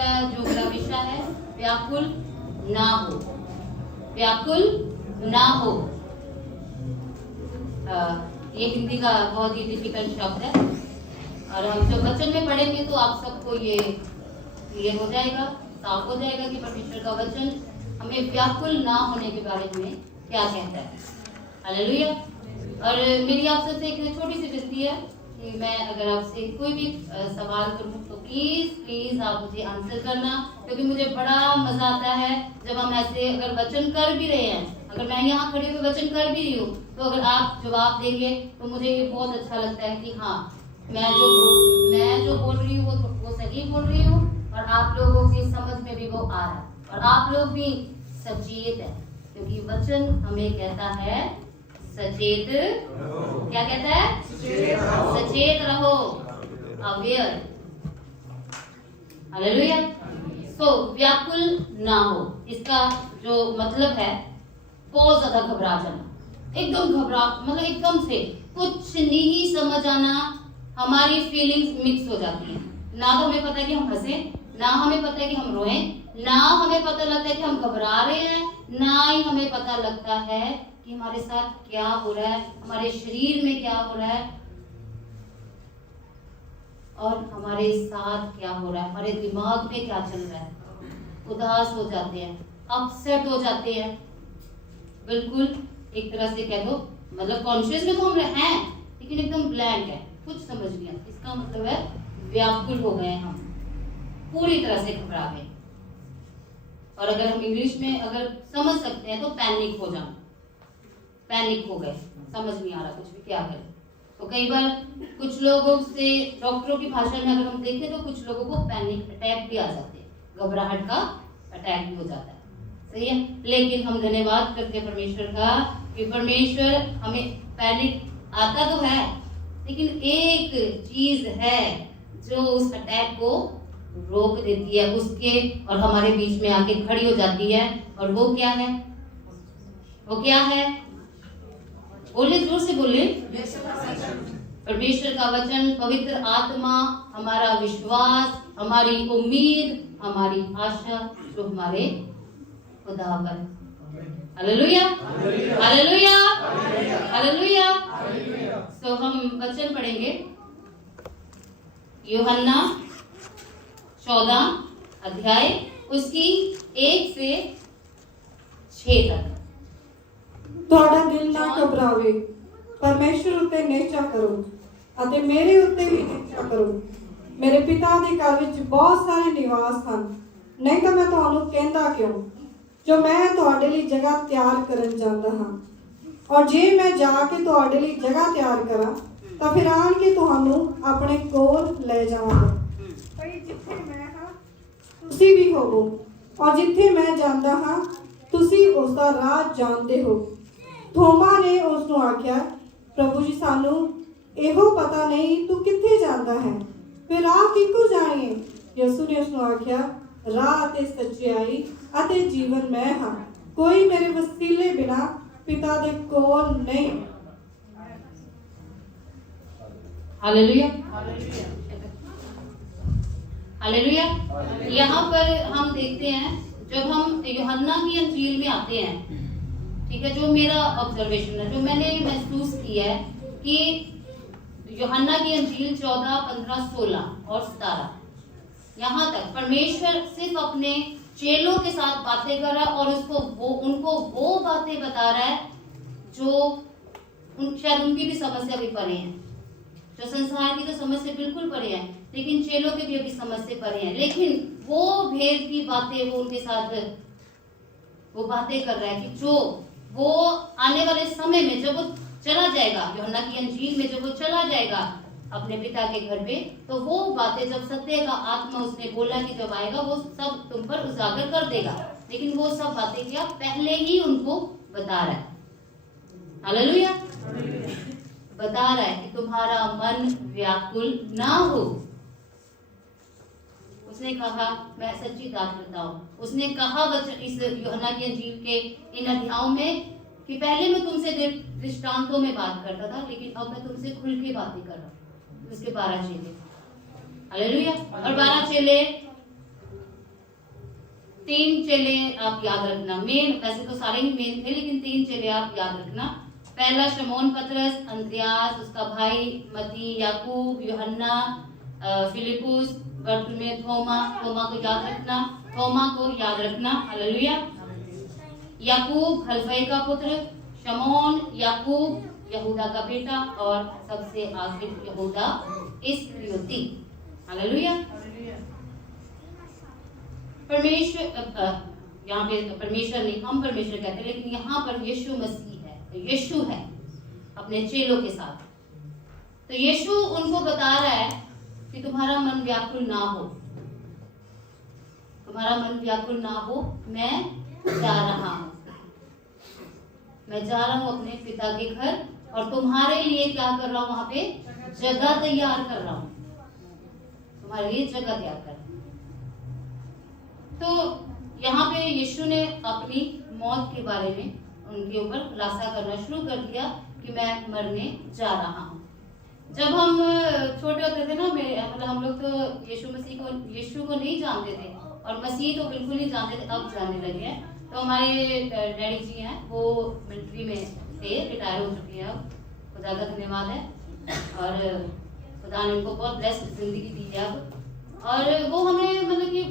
का जो मेरा विषय है, व्याकुल ना हो, व्याकुल ना हो। ये हिंदी का बहुत ही डिफिकल्ट शब्द है और हम जब वचन में पढ़ेंगे तो आप सबको ये क्लियर हो जाएगा, साफ हो जाएगा कि परमेश्वर का वचन हमें व्याकुल ना होने के बारे में क्या कहता है। हालेलुया। और मेरी आप सबसे एक छोटी सी विनती है कि मैं अगर आपसे कोई भी सवाल करूं तो प्लीज आप मुझे आंसर करना, क्योंकि मुझे बड़ा मजा आता है जब हम ऐसे अगर वचन कर भी रहे हैं, अगर मैं यहाँ खड़ी होकर वचन कर भी रही हूँ तो अगर आप जवाब देंगे तो मुझे ये बहुत अच्छा लगता है कि हाँ, मैं जो बोल रही हूँ वो सही बोल रही हूँ और आप लोगों की समझ में भी वो आ रहा है और आप लोग भी सचेत है, क्योंकि वचन हमें कहता है सचेत, क्या कहता है? सचेत रहो, अवेयर। हालेलुया। सो व्याकुल ना हो, इसका जो मतलब है बहुत ज्यादा घबरा जाना, एकदम घबरा, मतलब एकदम से कुछ नहीं समझ आना, हमारी फीलिंग्स मिक्स हो जाती हैं। ना तो हमें पता है कि हम हंसे, ना हमें पता है कि हम रोएं, ना हमें पता लगता है कि हम घबरा रहे हैं, ना ही हमें पता लगता है कि हमारे साथ क्या हो रहा है, हमारे शरीर में क्या हो रहा है और हमारे साथ क्या हो रहा है, हमारे दिमाग में क्या चल रहा है। उदास हो जाते हैं, अपसेट हो जाते हैं, बिल्कुल एक तरह से कह दो, मतलब कॉन्शियस में तो हम हैं लेकिन एकदम ब्लैंक है, कुछ समझ नहीं आता। इसका मतलब है व्याकुल हो गए, हम पूरी तरह से घबरा गए। और अगर हम इंग्लिश में अगर समझ सकते हैं तो पैनिक हो जाना, पैनिक हो गए, समझ नहीं आ रहा कुछ भी, क्या करें। तो कई बार कुछ लोगों से, डॉक्टरों की भाषा में अगर हम देखें तो कुछ लोगों को पैनिक अटैक भी आ जाते हैं, घबराहट का अटैक भी हो जाता है, सही है। लेकिन हम धन्यवाद करते हैं परमेश्वर का कि परमेश्वर हमें, पैनिक आता तो है लेकिन एक चीज है जो उस अटैक को रोक देती है उसके, और हमारे बीच में आके खड़ी हो जाती है, और वो क्या है? वो क्या है? बोले, जोर से बोले। परमेश्वर का वचन, पवित्र आत्मा, हमारा विश्वास, हमारी उम्मीद, हमारी आशा जो हमारे खुदा पर। Hallelujah, hallelujah, hallelujah. तो हम वचन पढ़ेंगे यूहन्ना 14 अध्याय, उसकी 1 से 6 तक। ਤੁਹਾਡਾ ਦਿਲ ਨਾ ਘਬਰਾਵੇ, ਪਰਮੇਸ਼ਰ ਉੱਤੇ ਨਿਹਚਾ ਕਰੋ ਅਤੇ ਮੇਰੇ ਉੱਤੇ ਵੀ ਨਿਹਚਾ ਕਰੋ। ਮੇਰੇ ਪਿਤਾ ਦੇ ਘਰ ਵਿੱਚ ਬਹੁਤ ਸਾਰੇ ਨਿਵਾਸ ਹਨ, ਨਹੀਂ ਤਾਂ ਮੈਂ ਤੁਹਾਨੂੰ ਕਹਿੰਦਾ ਕਿਉਂ? ਜੋ ਮੈਂ ਤੁਹਾਡੇ ਲਈ ਜਗ੍ਹਾ ਤਿਆਰ ਕਰਨ ਜਾਂਦਾ ਹਾਂ, ਔਰ ਜੇ ਮੈਂ ਜਾ ਕੇ ਤੁਹਾਡੇ ਲਈ ਜਗ੍ਹਾ ਤਿਆਰ ਕਰਾਂ ਤਾਂ ਫਿਰ ਆਣ ਕੇ ਤੁਹਾਨੂੰ ਆਪਣੇ ਕੋਲ ਲੈ ਜਾਵਾਂਗਾ। ਭਈ ਜਿੱਥੇ ਮੈਂ ਹਾਂ ਤੁਸੀਂ ਵੀ ਹੋਵੋ, ਔਰ ਜਿੱਥੇ ਮੈਂ ਜਾਂਦਾ ਹਾਂ ਤੁਸੀਂ ਉਸ ਦਾ ਰਾਹ ਜਾਣਦੇ ਹੋ। ਥੋਮਾ ਨੇ ਉਸ ਨੂੰ ਆਖਿਆ, ਪ੍ਰਭੂ ਜੀ ਸਾਨੂੰ ਇਹੋ ਪਤਾ ਨਹੀਂ ਤੂੰ ਕਿੱਥੇ ਜਾਂਦਾ ਹੈ, ਫਿਰ ਰਾਹ ਕਿੱਥੋਂ ਜਾਣੀਏ? ਯਿਸੂ ਨੇ ਉਸ ਨੂੰ ਆਖਿਆ, ਰਾਹ ਅਤੇ ਸੱਚਾਈ ਅਤੇ ਜੀਵਨ ਮੈਂ ਹਾਂ, ਕੋਈ ਮੇਰੇ ਵਸੀਲੇ ਬਿਨਾ पिता दे कोल नहीं। Hallelujah, hallelujah. यहाँ पर हम देखते हैं जब हम यूहन्ना की अंजील में आते हैं, ठीक है, जो मेरा ऑब्जर्वेशन है, जो मैंने महसूस किया है कि यूहन्ना की अंजील 14, 15, 16 और 17 यहाँ तक परमेश्वर सिर्फ अपने चेलों के साथ बातें कर रहा है और उनको वो बातें बता रहा है जो शायद उनकी भी समस्या भी परे हैं, जो संसार की तो समस्या बिल्कुल परे है, लेकिन चेलों के भी अभी समस्या परे हैं, लेकिन वो भेद की बातें वो उनके साथ वो बातें कर रहा है कि जो वो आने वाले समय में जब वो चला जाएगा, यूहन्ना की अंजील में जब वो चला जाएगा अपने पिता के घर पे, तो वो बातें जब सत्य का आत्मा उसने बोला कि जब आएगा वो सब तुम पर उजागर कर देगा, लेकिन वो सब बातें क्या पहले ही उनको बता रहा है। हालेलुया, बता रहा है कि तुम्हारा मन व्याकुल ना हो। उसने कहा, मैं सच्ची बात बताऊं, उसने कहा वचन इस यूहन्ना की अंजील के इन अध्यायों में कि पहले मैं तुमसे दृष्टांतों में बात करता था, लेकिन अब मैं तुमसे खुल के बातें कर रहा हूँ। उसके 12 चेले, हालेलुया, और 12 चेले 3 चेले आप याद रखना, मेन, वैसे तो सारे ही मेन थे लेकिन 3 चेले आप याद रखना। पहला शमौन पतरस, अंद्रयास, उसका भाई मती, याकूब, यूहन्ना, फिलिपुस, बरतुल्मै, थोमा को याद रखना, थोमा को याद रखना। हालेलुया। याकूब हल्फई का पुत्र, शमौन, याकूब यहूदा का बेटा, और सबसे आखिर यहूदा इस्करियोती। हालेलुया। परमेश्वर, यहाँ पे परमेश्वर नहीं, हम परमेश्वर कहते हैं, लेकिन यहाँ पर यीशु मसीह है, तो यीशु है अपने चेलों के साथ। तो यीशु उनको बता रहा है कि तुम्हारा मन व्याकुल ना हो, तुम्हारा मन व्याकुल ना हो, मैं जा रहा हूँ, मैं जा रहा हूँ अपने पिता के घर, और तुम्हारे लिए क्या कर रहा हूँ, वहां पे जगह तैयार कर रहा हूँ, तुम्हारे लिए जगह तैयार कर रहा हूँ। तो यहाँ पे यीशु ने अपनी मौत के बारे में उनके ऊपर खुलासा करना शुरू कर दिया कि मैं मरने जा रहा हूँ। जब हम छोटे होते थे ना, मतलब हम लोग तो यीशु को नहीं जानते थे, और मसीह तो बिल्कुल नहीं जानते थे, अब जानने लगे हैं। तो हमारे डैडी जी हैं, वो मिलिट्री में थे, रिटायर हो चुके हैं अब, खुदा का धन्यवाद है, और खुदा ने उनको बहुत बेस्ट जिंदगी दी है अब। और वो हमें मतलब कि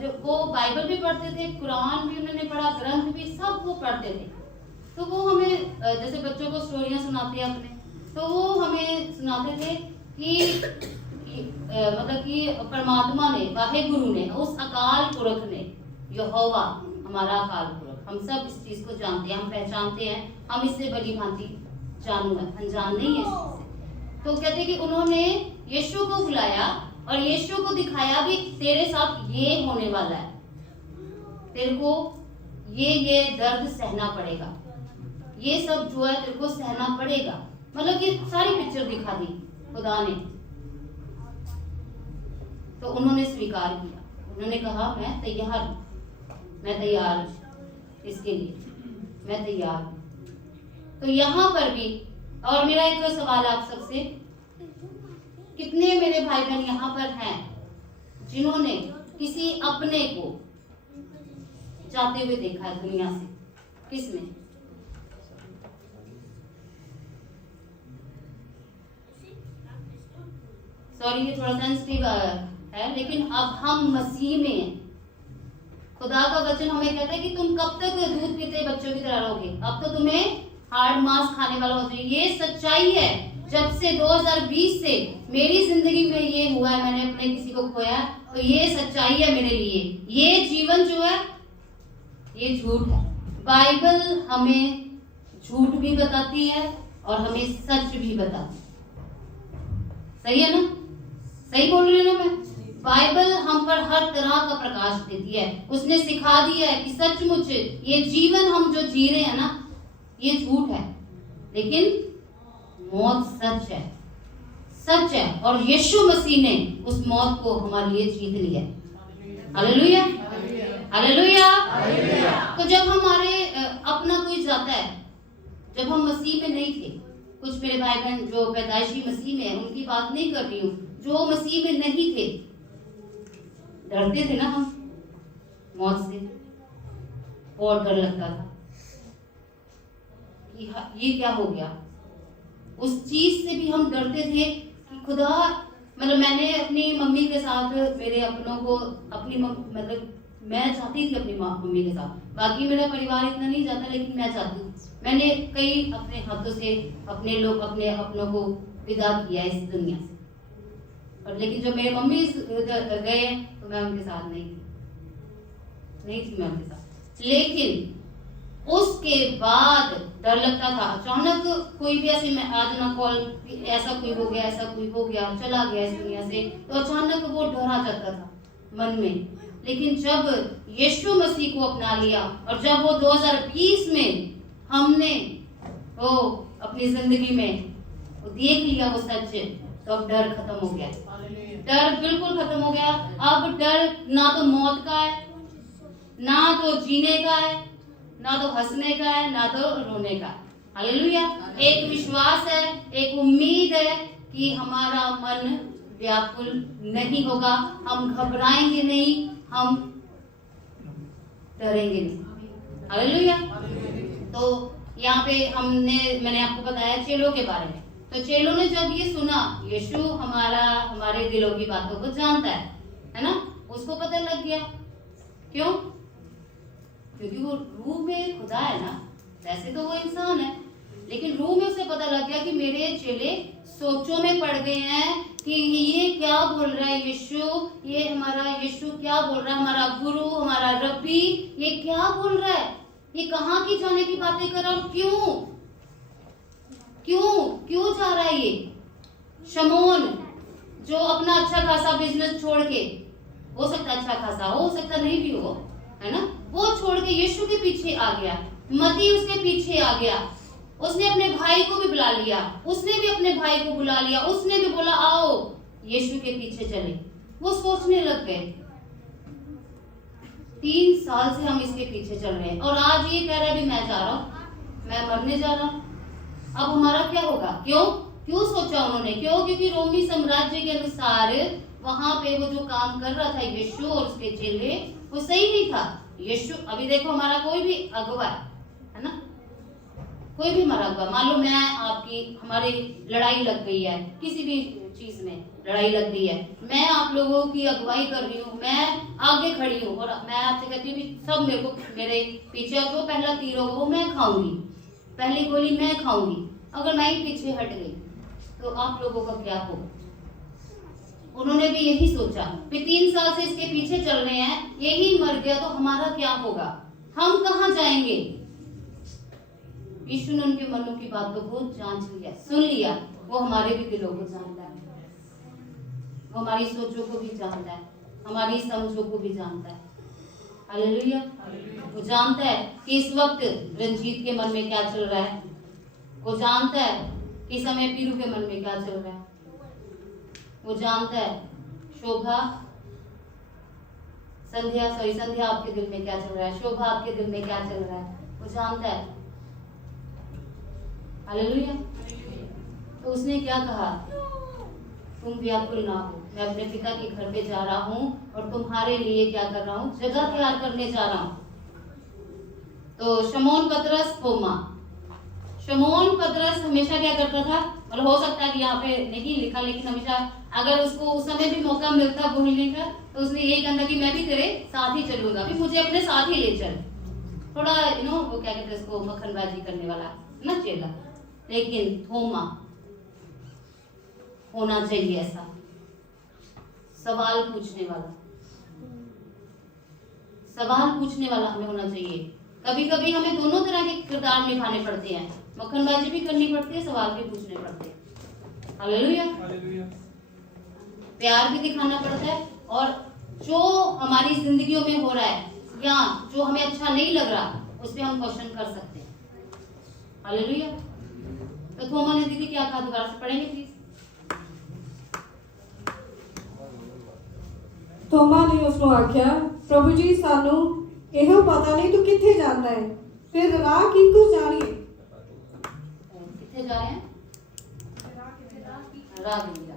जो वो बाइबल भी पढ़ते थे, कुरान भी उन्होंने पढ़ा, ग्रंथ भी सब वो पढ़ते थे। तो वो हमें जैसे बच्चों को स्टोरियाँ सुनाते हैं अपने, तो वो हमें सुनाते थे कि मतलब कि परमात्मा ने, वाहेगुरु ने, उस अकाल पुरख ने, यहोवा हमारा अकाल पुरख, हम सब इस चीज को जानते हैं, हम पहचानते हैं, हम इससे भली भांति जानू है, अनजान नहीं है इस चीज से। तो कहते हैं कि उन्होंने यीशु को बुलाया और यीशु को दिखाया भी तेरे साथ ये होने वाला है, तेरे को ये दर्द सहना पड़ेगा, ये सब जो है तेरे को सहना पड़ेगा, मतलब कि सारी पिक्चर दिखा दी खुदा ने। तो उन्होंने स्वीकार किया, उन्होंने कहा मैं तैयार इसके लिए, मैं तैयार हूं। तो यहाँ पर भी, और मेरा एक सवाल आप सबसे, कितने मेरे भाई बहन यहाँ पर हैं जिन्होंने किसी अपने को जाते हुए देखा है दुनिया से? किसने? सॉरी, ये थोड़ा सेंसिटिव है, लेकिन अब हम मसीह में हैं। खुदा का वचन हमें कहता है कि तुम कब तक दूध पीते बच्चों की तरह रहोगे, अब तो तुम्हें हार्ड मांस खाने वाला हो जाए। ये सच्चाई है। जब से 2020 से मेरी जिंदगी में ये हुआ है, मैंने अपने किसी को खोया, तो ये सच्चाई है मेरे लिए। ये जीवन जो है ये झूठ है। बाइबल हमें झूठ भी बताती है और हमें सच भी बताती है। सही है ना? सही बोल रही हूँ ना मैं? बाइबल हम पर हर तरह का प्रकाश देती है। उसने सिखा दिया है कि सचमुच ये जीवन हम जो जी रहे हैं ना, ये झूठ है, लेकिन मौत सच है, सच है। और यीशु मसीह ने उस मौत को हमारे लिए जीत लिया। Hallelujah, hallelujah. तो जब हमारे अपना कोई जाता है, जब हम मसीह में नहीं थे, कुछ मेरे भाई बहन जो पैदाइशी मसीह में है उनकी बात नहीं कर रही हूँ, जो मसीह में नहीं थे, डरते थे ना हम मौत से, बहुत डर लगता था कि ये क्या हो गया। उस चीज से भी हम डरते थे कि खुदा, मतलब मैंने अपनी मम्मी के साथ, मेरे अपनों को मतलब मैं चाहती थी अपनी मम्मी के साथ, बाकी मेरा परिवार इतना नहीं जाता, लेकिन मैं चाहती हूँ। मैंने कई अपने हाथों से अपने अपनों को विदा किया इस दुनिया से, और लेकिन जो मेरे मम्मी गए तो मैं उनके साथ नहीं थी मैं उनके साथ। लेकिन उसके बाद डर लगता था, अचानक कोई भी ऐसे, मैं आज ना कॉल, ऐसा कोई हो गया, चला गया इस दुनिया से, तो अचानक वो डर आ जाता था मन में। लेकिन जब यीशु मसीह को अपना लिया और जब वो 2020 में हमने वो अपनी जिंदगी में वो देख लिया वो सच, तो अब डर खत्म हो गया, डर बिल्कुल खत्म हो गया। अब डर ना तो मौत का है, ना तो जीने का है, ना तो हंसने का है, ना तो रोने का। हालेलुया। एक विश्वास है, एक उम्मीद है कि हमारा मन व्याकुल नहीं होगा, हम घबराएंगे नहीं, हम डरेंगे नहीं। हालेलुया। तो यहाँ पे मैंने आपको बताया चेलों के बारे में। तो चेलों ने जब ये सुना यीशु हमारे दिलों की बातों को जानता है ना, उसको पता लग गया। क्यों? क्योंकि वो रूह में खुदा है ना, वैसे तो वो इंसान है, लेकिन रूह में उसे पता लग गया कि मेरे चेले सोचों में पड़ गए हैं कि ये क्या बोल रहा है यीशु, ये हमारा यीशु क्या बोल रहा है, हमारा गुरु, हमारा रब्बी ये क्या बोल रहा है, ये कहाँ की जाने की बातें कर रहा है, और क्यों क्यों क्यों जा रहा है ये। शमौन जो अपना अच्छा खासा बिजनेस छोड़ के, हो सकता अच्छा खासा हो सकता नहीं भी हो, है ना, वो छोड़ के यीशु के पीछे आ गया। मती उसके पीछे आ गया, उसने अपने भाई को भी बुला लिया, उसने भी अपने भाई को बुला लिया, उसने भी बोला आओ यीशु के पीछे चले। वो सोचने लग गए 3 साल से हम इसके पीछे चल रहे हैं और आज ये कह रहा है भी मैं जा रहा हूं, मैं मरने जा रहा हूं, अब हमारा क्या होगा। क्यों सोचा उन्होंने? क्योंकि रोमी साम्राज्य के अनुसार वहां पे वो जो काम कर रहा था यीशु और उसके चेले, वो सही नहीं था। यीशु अभी देखो हमारा कोई भी अगुवा है ना, कोई भी हमारा अगुवा, मान लो हमारी लड़ाई लग गई है, किसी भी चीज में लड़ाई लग गई है, मैं आप लोगों की अगुवाई कर रही हूँ, मैं आगे खड़ी हूँ और मैं आपसे कहती हूँ सब मेरे पीछे जो पहला तीर होगा वो मैं खाऊंगी, पहली गोली मैं खाऊंगी। अगर मैं ही पीछे हट गई तो आप लोगों का क्या होगा। उन्होंने भी यही सोचा कि 3 साल से इसके पीछे चल रहे हैं, यही मर गया तो हमारा क्या होगा, हम कहाँ जाएंगे। यीशु ने उनके मनों की बातों को जांच लिया, सुन लिया। वो हमारे भी दिलों को जानता है, वो हमारी सोचों को भी जानता है, हमारी समझों को भी जानता है। हालेलुया। वो जानता है कि इस वक्त रंजीत के मन में क्या चल रहा है, वो जानता है कि समय पीरू के मन में क्या चल रहा है, वो जानता है शोभा संध्या आपके दिल में क्या चल रहा है, शोभा आपके दिल में क्या चल रहा है, वो जानता है। हालेलुया। तो उसने क्या कहा, तुम व्याकुल ना हो, मैं अपने पिता के घर पे जा रहा हूँ और तुम्हारे लिए क्या कर रहा हूँ, जगह तैयार करने जा रहा हूँ। तो शमौन पतरस हमेशा क्या करता था, मतलब हो सकता है कि यहाँ पे नहीं लिखा, लेकिन हमेशा अगर उसको उस समय भी मौका मिलता बोलने का तो उसने यही कहता कि मैं भी तेरे साथ ही चलूंगा, भी मुझे अपने साथ ही ले चल। थोड़ा वो क्या कहते हैं इसको, मक्खनबाजी करने वाला ना चेला। लेकिन थोमा होना चाहिए ऐसा सवाल पूछने वाला हमें होना चाहिए। कभी कभी हमें दोनों तरह के किरदार निभाने पड़ते हैं, मक्खनबाजी भी करनी पड़ती है, सवाल भी पूछने पड़ते हैं। हालेलुया। प्यार भी दिखाना पड़ता है, और जो हमारी जिंदगियों में हो रहा है या जो हमें अच्छा नहीं लग रहा उस पर हम क्वेश्चन कर सकते हैं। हालेलुया। तो थोमा ने दीदी क्या कहा, दोबारा से पढ़ेंगे प्लीज। थोमा ने उसको आख्या, प्रभु जी सानू ਇਹੋ पता नहीं तू किथे जाना है, फिर राह किधर जानी है। किथे जा रहे हैं, राह गिरा।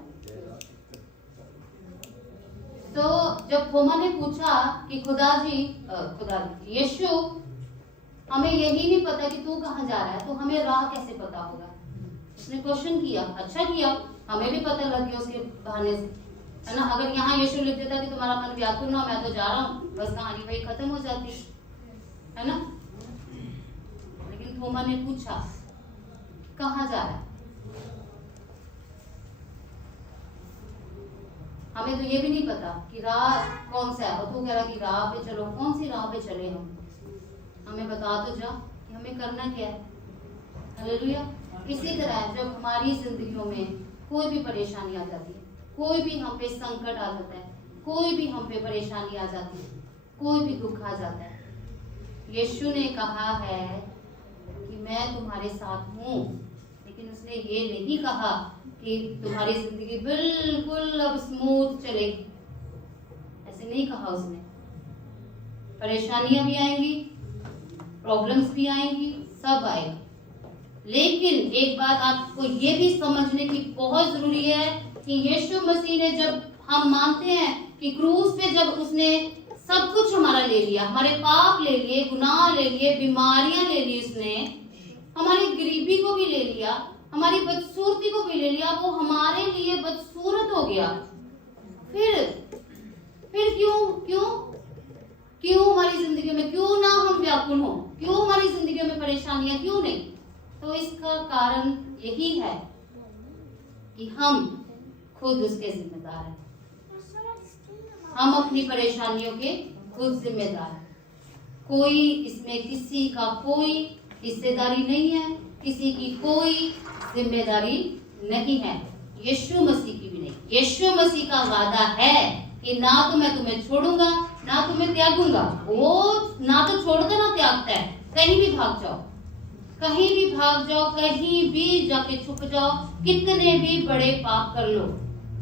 तो जब थोमा ने पूछा कि खुदा जी यीशु हमें यही नहीं पता कि तू कहाँ जा रहा है, तो हमें राह कैसे पता होगा। उसने क्वेश्चन किया, अच्छा किया, हमें भी पता लग गया उसके बहाने से, है ना। अगर यहाँ यीशु लिख देता कि तुम्हारा मन व्याकुल ना हो, मैं तो जा रहा हूँ, बस कहानी वही खत्म हो जाती, है ना। लेकिन थोमा ने पूछा कहाँ जा रहा है। हमें तो ये भी नहीं पता कि राह कौन सा है, और तू कह रहा कि राह पे चलो, कौन सी राह पे चले हम, हमें बता तो जा कि हमें करना क्या है। हालेलुया। इसी तरह जब हमारी जिंदगियों में कोई भी परेशानी आ जाती है, कोई भी हम पे संकट आ जाता है, कोई भी हम पे परेशानी आ जाती है, कोई भी दुख आ जाता है, यीशु ने कहा है कि मैं तुम्हारे साथ हूँ। लेकिन उसने ये नहीं कहा कि तुम्हारी जिंदगी बिल्कुल अब स्मूथ चलेगी, ऐसे नहीं कहा उसने। परेशानियां भी आएंगी, प्रॉब्लम्स भी आएंगी, सब आएगा। लेकिन एक बात आपको ये भी समझने की बहुत जरूरी है कि यीशु मसीह ने, जब हम मानते हैं कि क्रूस पे जब उसने सब कुछ हमारा ले लिया, हमारे पाप ले लिए, गुनाह ले लिए, बीमारियां ले ली उसने, हमारी गरीबी को भी ले लिया, हमारी बदसूरती को भी ले लिया, वो हमारे लिए बदसूरत हो गया। फिर क्यों हमारी जिंदगी में क्यों ना हम व्याकुल हो, क्यों हमारी जिंदगी में परेशानियां क्यों नहीं? तो इसका कारण यही है कि हम खुद उसके जिम्मेदार हैं। हम अपनी परेशानियों के खुद जिम्मेदार हैं। कोई इसमें किसी का कोई हिस्सेदारी नहीं है, किसी की कोई जिम्मेदारी नहीं है, यीशु मसीह की भी नहीं। यीशु मसीह का वादा है कि ना तो मैं तुम्हें छोड़ूंगा ना तुम्हें त्यागूंगा। वो ना तो छोड़ता ना त्यागता है। कहीं भी भाग जाओ, कहीं भी भाग जाओ, कहीं भी जाके छुप जाओ, कितने भी बड़े पाप कर लो,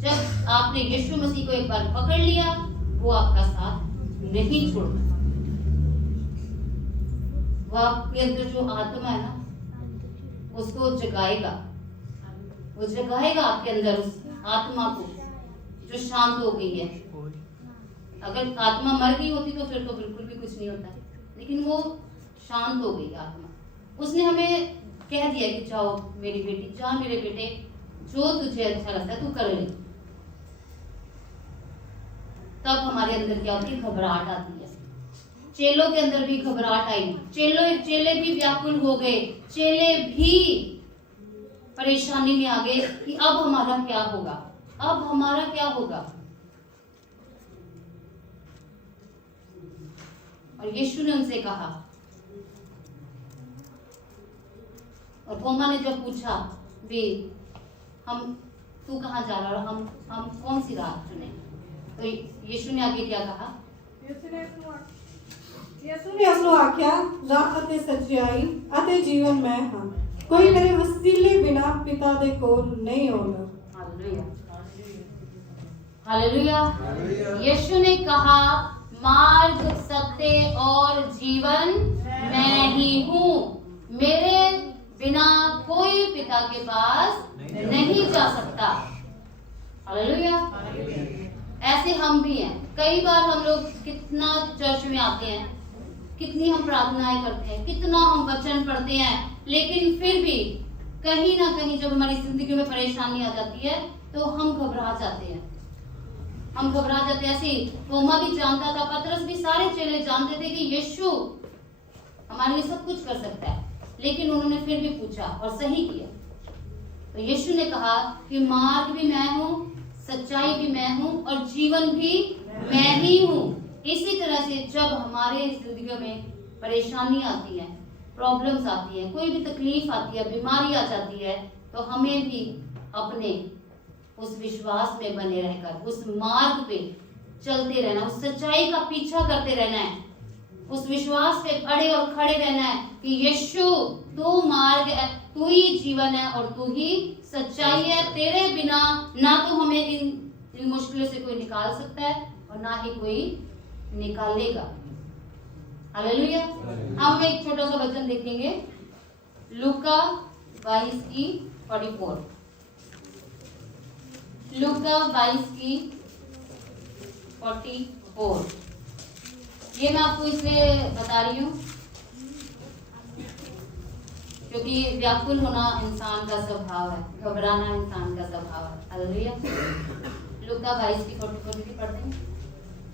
जब आपने यीशु मसीह को एक बार पकड़ लिया, वो आपका साथ नहीं छोड़ता। वो आपके अंदर जो आत्मा है ना, उसको जगाएगा, वो जगाएगा आपके अंदर उस आत्मा को जो शांत हो गई है। अगर आत्मा मर गई होती तो फिर तो बिल्कुल भी कुछ नहीं होता, लेकिन वो शांत हो गई आत्मा। उसने हमें कह दिया कि जाओ मेरी बेटी, जा मेरे बेटे, जो तुझे अच्छा लगता है तू कर ले। तब हमारे अंदर क्या होती है? घबराहट आती है। चेलों के अंदर भी घबराहट आई, चेले भी व्याकुल हो गए, चेले भी परेशानी में आ गए कि अब हमारा क्या होगा, अब हमारा क्या होगा। और यीशु ने उनसे कहा, और थोमा ने जब पूछा वे तू कहाँ जा रहा है, हम कौन सी राह चुने, तो यीशु ने आगे क्या कहा? ਯਿਸੂ ਨੇ ਉਸ ਨੂੰ ਆਖਿਆ, ਰਾਹ ਅਤੇ ਸੱਚਾਈ ਅਤੇ ਜੀਵਨ ਮੈਂ ਹਾਂ, ਕੋਈ ਮੇਰੇ ਵਸੀਲੇ ਬਿਨਾ ਪਿਤਾ ਦੇ ਕੋਲ नहीं होगा। हालेलुया, यीशु ने कहा, मार्ग, सत्य और जीवन मैं ही हूँ, मेरे बिना कोई पिता के पास नहीं जा सकता। हालेलुया। ऐसे हम भी हैं। कई बार हम लोग कितना चर्च में आते हैं, कितनी हम प्रार्थनाएं करते हैं, कितना हम वचन पढ़ते हैं, लेकिन फिर भी कहीं ना कहीं जब हमारी जिंदगी में परेशानी आ जाती है तो हम घबरा जाते हैं। हम घबरा जाते हैं। ऐसे थोमा भी जानता था, पतरस भी, सारे चेले जानते थे कि यीशु हमारे लिए सब कुछ कर सकता है, लेकिन उन्होंने फिर भी पूछा और सही किया। तो यीशु ने कहा कि मार्ग भी मैं हूँ, सच्चाई भी मैं हूँ और जीवन भी मैं ही हूँ। इसी तरह से जब हमारे जिंदगी में परेशानी आती है, प्रॉब्लम्स आती है, कोई भी तकलीफ आती है, बीमारी आ जाती है, तो हमें भी अपने उस विश्वास में बने रहकर उस मार्ग पे चलते रहना, उस सच्चाई का पीछा करते रहना है, उस विश्वास पे अड़े और खड़े रहना है कि यीशु तू मार्ग है, तू ही जीवन है और तू ही सच्चाई है। तेरे बिना ना तो हमें इन मुश्किलों से कोई निकाल सकता है और ना ही कोई निकालेगा। हालेलुया। हम एक छोटा सा वचन देखेंगे, लूका 22:44। लूका 22:44। ये मैं आपको इसलिए बता रही हूँ क्योंकि व्याकुल होना इंसान का स्वभाव है, घबराना इंसान का स्वभाव है। हालेलुया। लूका 22:44 भी पढ़ते हैं।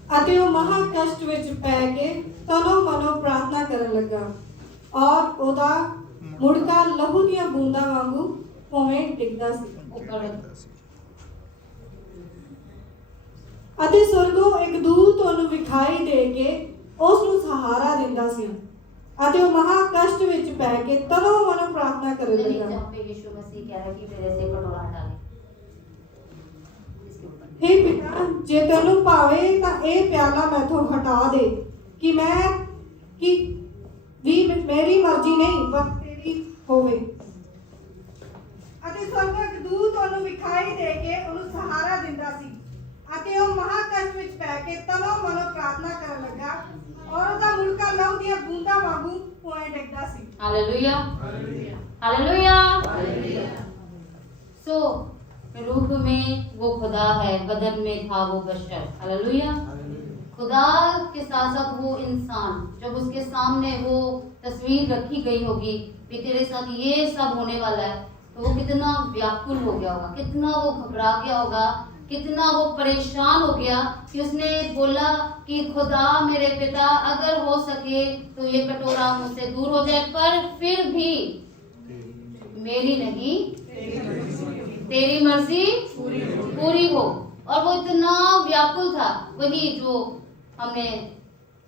ਅਤੇ ਉਹ ਮਹਾ ਕਸ਼ਟ ਵਿੱਚ ਪੈ ਕੇ ਤਨੋ ਮਨੋ ਪ੍ਰਾਰਥਨਾ ਕਰਨ ਲੱਗਾ ਔਰ ਉਹਦਾ ਮੁੜਕਾ ਲਹੂ ਦੀਆਂ ਬੂੰਦਾਂ ਵਾਂਗੂ ਉਵੇਂ ਡਿੱਗਦਾ ਸੀ। ਅਤੇ ਸਵਰਗੋਂ ਇੱਕ ਦੂਤ ਉਹਨੂੰ ਵਿਖਾਈ ਦੇ ਕੇ ਉਸ ਨੂੰ ਸਹਾਰਾ ਦਿੰਦਾ ਸੀ ਅਤੇ ਉਹ ਮਹਾ ਕਸ਼ਟ ਵਿੱਚ ਪੈ ਕੇ ਤਨੋ ਮਨੋ ਪ੍ਰਾਰਥਨਾ ਕਰਨ ਲੱਗਾ। यीशु मसीह कह रहा है कि मेरे से कटोरा हटा ले। हे पिता, जे तैनू भावे तां ਇਹ ਪਿਆਲਾ ਮੈਥੋਂ ਹਟਾ ਦੇ ਕਿ ਮੇਰੀ ਮਰਜ਼ੀ ਨਹੀਂ ਬਸ ਤੇਰੀ ਹੋਵੇ। ਅਤੇ ਸਵਰਗਿਕ ਦੂਤ ਉਹਨੂੰ ਵਿਖਾਈ ਦੇ ਕੇ ਉਹਨੂੰ ਸਹਾਰਾ ਦਿੰਦਾ ਸੀ ਅਤੇ ਉਹ ਮਹਾ ਕਸ਼ਟ ਵਿੱਚ ਪੈ ਕੇ ਤਨੋ ਮਨੋ ਪ੍ਰਾਰਥਨਾ ਕਰਨ ਲੱਗਾ ਔਰ ਉਹਦਾ ਮੁੜਕਾ ਲਹੂ ਦੀਆਂ ਬੂੰਦਾਂ ਵਾਂਗੂ ਹੋਏ ਡਿੱਗਦਾ ਸੀ। Hallelujah, hallelujah, hallelujah. सो रूह में वो खुदा है, बदन में था वो बशर। हालेलुया। खुदा के साथ साथ वो इंसान, जब उसके सामने वो तस्वीर रखी गई होगी कि तेरे साथ ये सब होने वाला है, तो वो कितना व्याकुल हो गया होगा, कितना वो घबरा गया होगा, कितना वो परेशान हो गया कि उसने बोला कि खुदा मेरे पिता, अगर हो सके तो ये कटोरा मुझसे दूर हो जाए, पर फिर भी मेरी नहीं तेरी मर्जी पूरी हो। और वो इतना व्याकुल था, वही जो हमने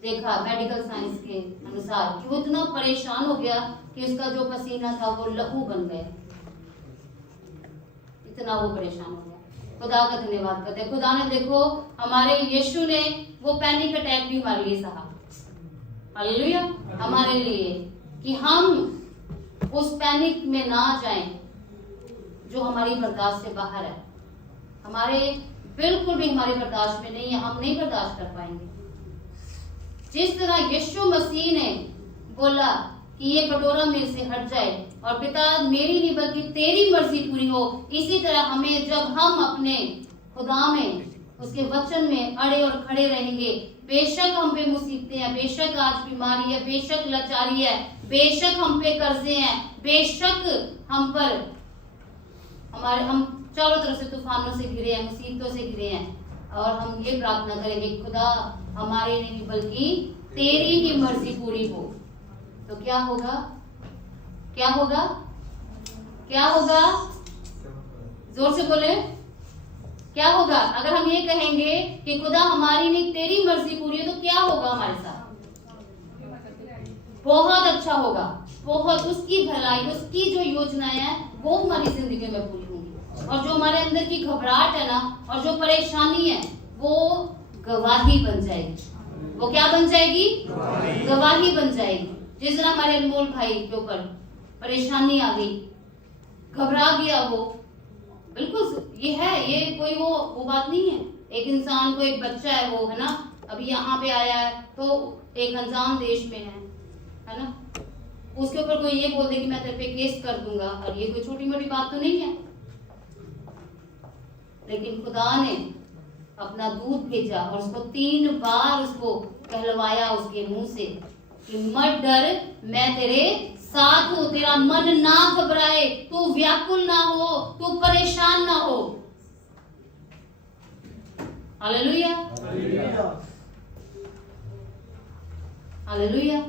देखा मेडिकल साइंस के अनुसार कि वो इतना परेशान हो गया कि उसका जो पसीना था वो लहू बन गया, इतना वो परेशान हो गया। खुदा का धन्यवाद करते हैं। खुदा ने देखो हमारे यीशु ने वो पैनिक अटैक भी हमारे लिए सहा, हालेलुया, हमारे लिए, कि हम उस पैनिक में ना जाएं जो हमारी बर्दाश्त से बाहर है, हमारे बिल्कुल भी हमारे बर्दाश्त में नहीं है, हम नहीं बर्दाश्त कर पाएंगे। जिस तरह यीशु मसीह ने बोला कि ये कटोरा मेरे से हट जाए और पिता मेरी नहीं बल्कि तेरी मर्जी पूरी हो, इसी तरह हमें, जब हम अपने खुदा में, उसके वचन में अड़े और खड़े रहेंगे, बेशक हम पे मुसीबतें हैं, बेशक आज बीमारी है, बेशक लाचारी है, बेशक हम पे कर्जे हैं, बेशक हम पर हम चारों तरफ से तूफानों से घिरे हैं, मुसीबतों से घिरे हैं, और हम ये प्रार्थना करेंगे खुदा हमारे नहीं बल्कि तेरी ही मर्जी पूरी हो, तो क्या होगा? क्या होगा? क्या होगा? जोर से बोले, क्या होगा? अगर हम ये कहेंगे कि खुदा हमारी नहीं तेरी मर्जी पूरी हो, तो क्या होगा हमारे साथ? बहुत अच्छा होगा, बहुत, उसकी भलाई, उसकी जो योजनाएं हैं वो हमारी जिंदगी में पूरी होंगी, और जो हमारे अंदर की घबराहट है ना, और जो परेशानी है, वो गवाही बन जाएगी। वो क्या बन जाएगी? गवाही बन जाएगी। जिस तरह हमारे अनमोल भाई के ऊपर परेशानी आ गई, घबरा गया वो, बिल्कुल ये है, ये कोई वो बात नहीं है। एक इंसान को, एक बच्चा है वो, है ना, अभी यहाँ पे आया है तो एक अनजान देश में है ना, उसके ऊपर कोई ये बोल दे कि मैं तेरे पे केस कर दूंगा, और ये कोई छोटी मोटी बात तो नहीं है, लेकिन खुदा ने अपना दूध भेजा और उसको 3 बार उसको कहलवाया उसके मुंह से कि मत डर, मैं तेरे साथ हूं, तेरा मन ना घबराए, तू व्याकुल ना हो, तू परेशान ना हो। Hallelujah, hallelujah.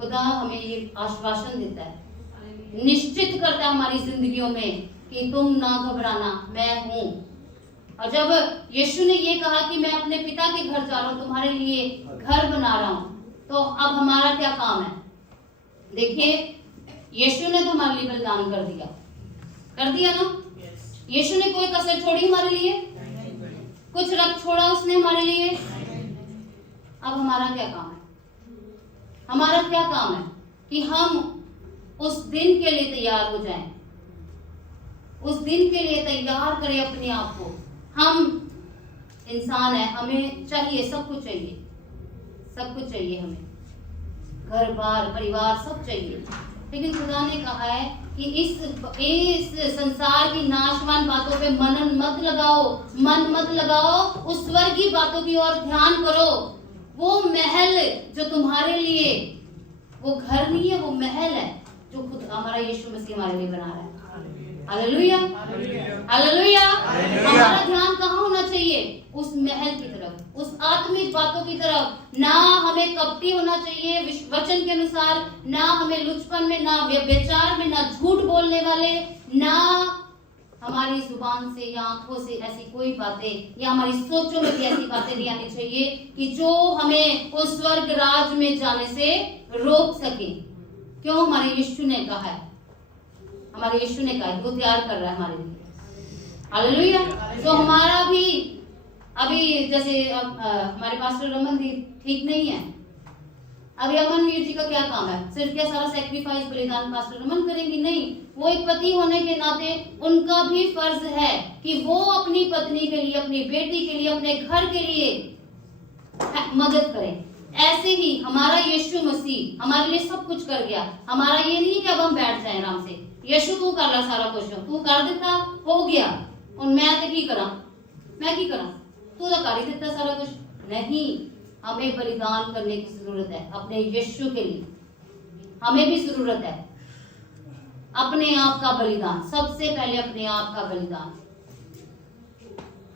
खुदा हमें ये आश्वासन देता है, निश्चित करता है हमारी जिंदगियों में कि तुम ना घबराना, मैं हूं। और जब यीशु ने ये कहा कि मैं अपने पिता के घर जा रहा हूं, तुम्हारे लिए घर बना रहा हूं, तो अब हमारा क्या काम है? देखिए, यीशु ने तो हमारे लिए बलिदान कर दिया ना। यीशु ने कोई कसर छोड़ी हमारे लिए? कुछ रख छोड़ा उसने हमारे लिए? अब हमारा क्या काम है? हमारा क्या काम है कि हम उस दिन के लिए तैयार हो जाएं, उस दिन के लिए तैयार करें अपने आप को। हम इंसान हैं, हमें चाहिए, सब कुछ चाहिए, सब कुछ चाहिए हमें, घर बार परिवार सब चाहिए, लेकिन खुदा ने कहा है कि इस संसार की नाशवान बातों पे मन मत लगाओ, उस स्वर्गीय बातों की ओर ध्यान करो। वो महल जो तुम्हारे लिए, वो घर नहीं है, वो महल है जो खुद हमारा यीशु मसीह हमारे लिए बना रहा है। Hallelujah, hallelujah. हमारा ध्यान कहाँ होना चाहिए? उस महल की तरफ, उस आत्मिक बातों की तरफ। ना हमें कपटी होना चाहिए वचन के अनुसार, ना हमें लुचपन में, ना व्यभिचार में, ना झूठ बोलने वाले, ना हमारी जुबान से या आंखों से ऐसी कोई बातें, या हमारी सोचों में भी ऐसी बातें नहीं आनी चाहिए कि जो हमें उस स्वर्ग राज में जाने से रोक सके। क्यों? हमारे यीशु ने कहा है, हमारे यीशु ने कहा, वो तैयार कर रहा है हमारे लिए। हालेलुया। तो हमारा भी अभी जैसे हमारे पास्टर रमन जी ठीक नहीं है, अभी अमन वीर जी का क्या काम है? सिर्फ क्या सारा सेक्रीफाइस बलिदान पास्टर रमन करेंगी? नहीं, वो एक पति होने के नाते उनका भी फर्ज है कि वो अपनी पत्नी के लिए, अपनी बेटी के लिए, अपने घर के लिए मदद करें। ऐसे ही हमारा यीशु मसीह हमारे लिए सब कुछ कर गया। हमारा ये नहीं कि अब हम बैठ जाएं आराम से, यीशु तू कर ला सारा कुछ, तू कर देता, हो गया, और मैं तो की करा, तू तो कर ही देता सारा कुछ। नहीं, हमें बलिदान करने की जरूरत है अपने यीशु के लिए। हमें भी जरूरत है अपने आप का बलिदान, सबसे पहले अपने आप का बलिदान।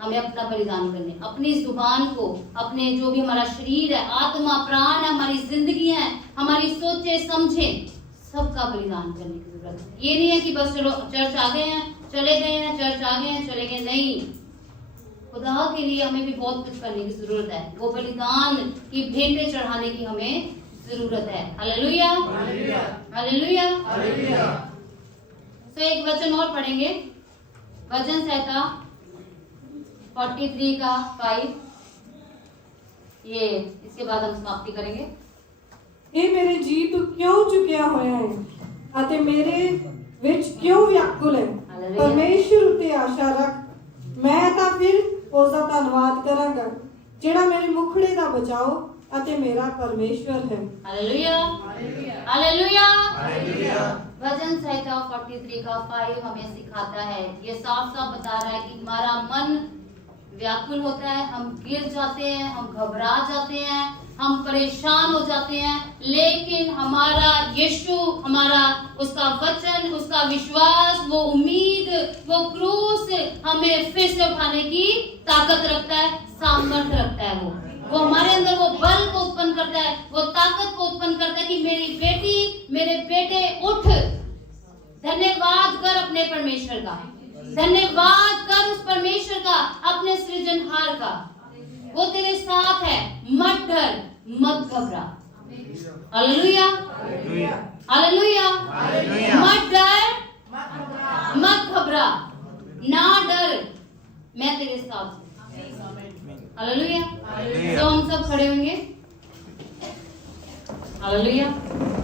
हमें अपना बलिदान करने, अपनी जुबान को, अपने जो भी हमारा शरीर है, आत्मा, प्राण, हमारी जिंदगी है, हमारी सोचे समझे, सबका बलिदान करने की जरूरत है। ये नहीं है कि बस चलो चर्च आ गए हैं, चले गए हैं, चर्च आ गए हैं, चले गए। नहीं, खुदा के लिए हमें भी बहुत कुछ करने की जरूरत है। वो बलिदान की भेंटें चढ़ाने की हमें जरूरत है। Hallelujah, hallelujah, hallelujah. तो एक वचन और पढ़ेंगे, भजन संहिता 43 का 5। ये इसके बाद हम समाप्ति करेंगे। हे मेरे जी, तू क्यों झुकिया होया है ਅਤੇ ਮੇਰੇ ਵਿੱਚ ਕਿਉਂ ਵਿਆਕੁਲ ਹੈ? ਪਰਮੇਸ਼ਰ ਉੱਤੇ ਆਸ਼ਾ ਰੱਖ, ਮੈਂ ਤਾਂ ਫਿਰ ਉਸ ਦਾ ਧੰਨਵਾਦ ਕਰਾਂਗਾ ਜਿਹੜਾ ਮੇਰੇ ਮੁਖੜੇ ਦਾ ਬਚਾਓ ਅਤੇ ਮੇਰਾ परमेश्वर है। Hallelujah, hallelujah, hallelujah. भजन संहिता 43 का 5 हमें सिखाता है, ये साफ साफ बता रहा है कि हमारा मन व्याकुल होता है, हम गिर जाते हैं, हम घबरा जाते हैं, हम परेशान हो जाते हैं, लेकिन हमारा यीशु, हमारा उसका वचन, उसका विश्वास, वो उम्मीद, वो क्रूस हमें फिर से उठाने की ताकत रखता है, सामर्थ्य रखता है। वो हमारे अंदर वो बल को उत्पन्न करता है, वो ताकत को उत्पन्न करता है कि मेरी बेटी, मेरे बेटे उठ, धन्यवाद कर अपने परमेश्वर का, धन्यवाद कर उस परमेश्वर का, अपने सृजनहार का। वो तेरे साथ है, मत डर, मत घबरा। हालेलुया, हालेलुया, मत डर, मत घबरा, ना डर, मैं तेरे साथ हूँ। हालेलुया। तो हम सब खड़े होंगे। हालेलुया।